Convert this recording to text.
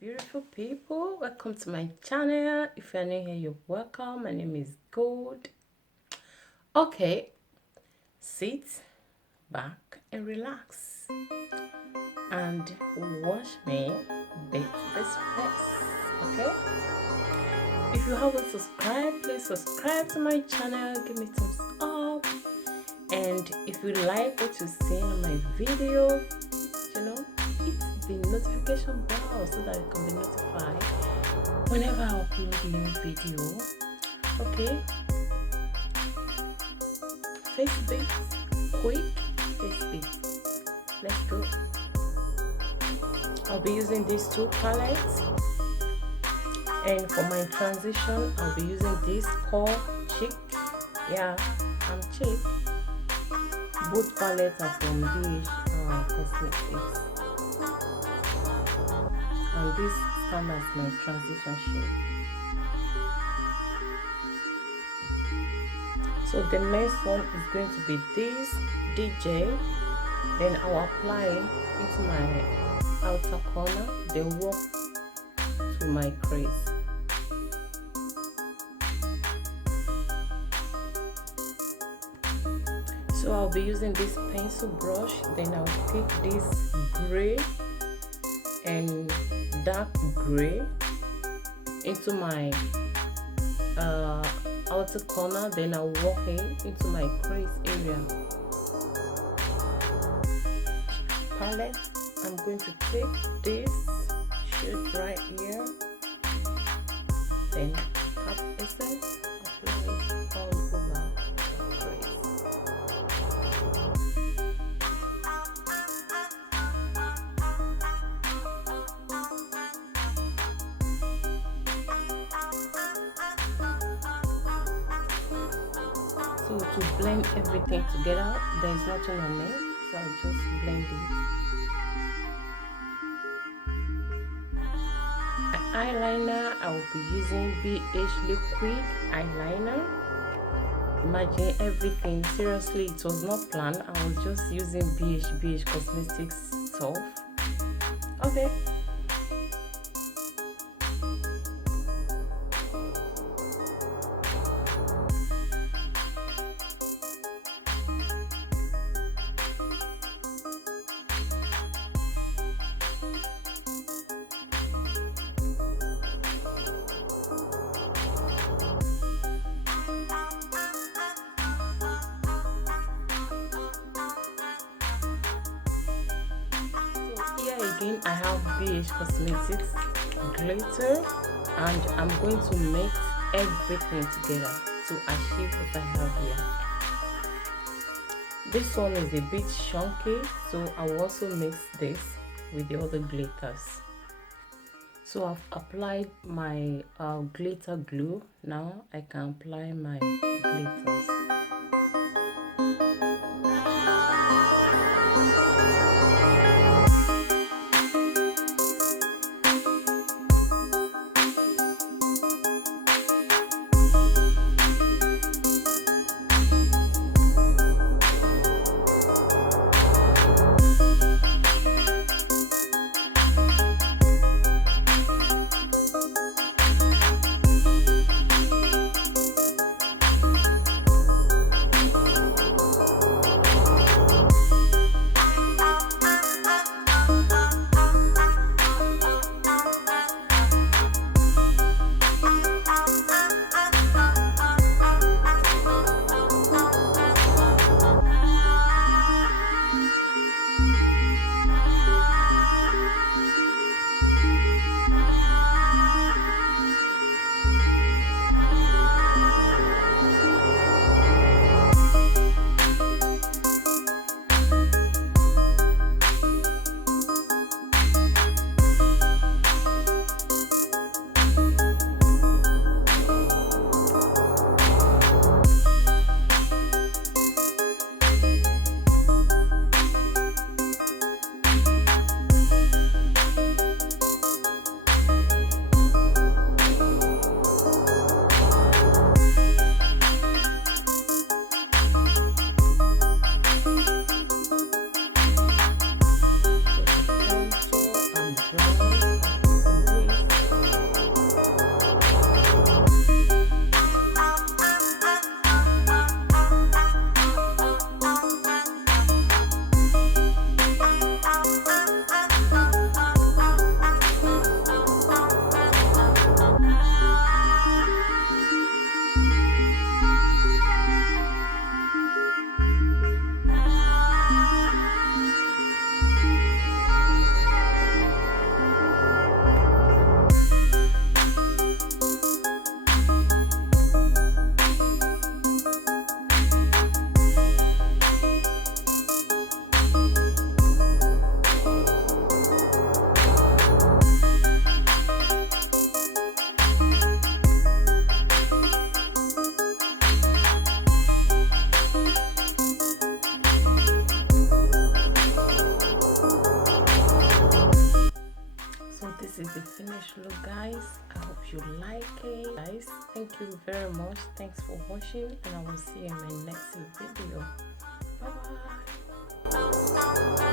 beautiful people, welcome to my channel. If you're new here, you're welcome. My name is Gold. Okay, sit back and relax and watch me bake this face. Okay, if you haven't subscribed, please subscribe to my channel, give me thumbs up, and if you like what you see on my video, hit the notification bell so that you can be notified whenever I upload a new video. Okay, face bits, quick face bits. Let's go. I'll be using these two palettes, and for my transition I'll be using this kohl cheek. Yeah, I'm cheap. Both palettes are from BH Cosmetics, and this stands as my transition shade. So the next one is going to be this DJ. Then I'll apply into my outer corner, then work to my crease. So I'll be using this pencil brush, then I'll pick this gray and dark gray into my outer corner, then I'll walk into my crease area. Palette, I'm going to take this shade right here, then tap essence, apply it all over the crease. So to blend everything together, there is nothing on it, so I'll just blend it. Eyeliner, I will be using BH Liquid Eyeliner. Imagine everything. Seriously, it was not planned. I was just using BH Cosmetics stuff. Okay. Again, I have BH Cosmetics glitter, and I'm going to mix everything together to achieve what I have here. This one is a bit chunky, so I will also mix this with the other glitters. So I've applied my glitter glue. Now I can apply my glitters. you like it. Guys, thank you very much. Thanks for watching, and I will see you in my next video. Bye bye.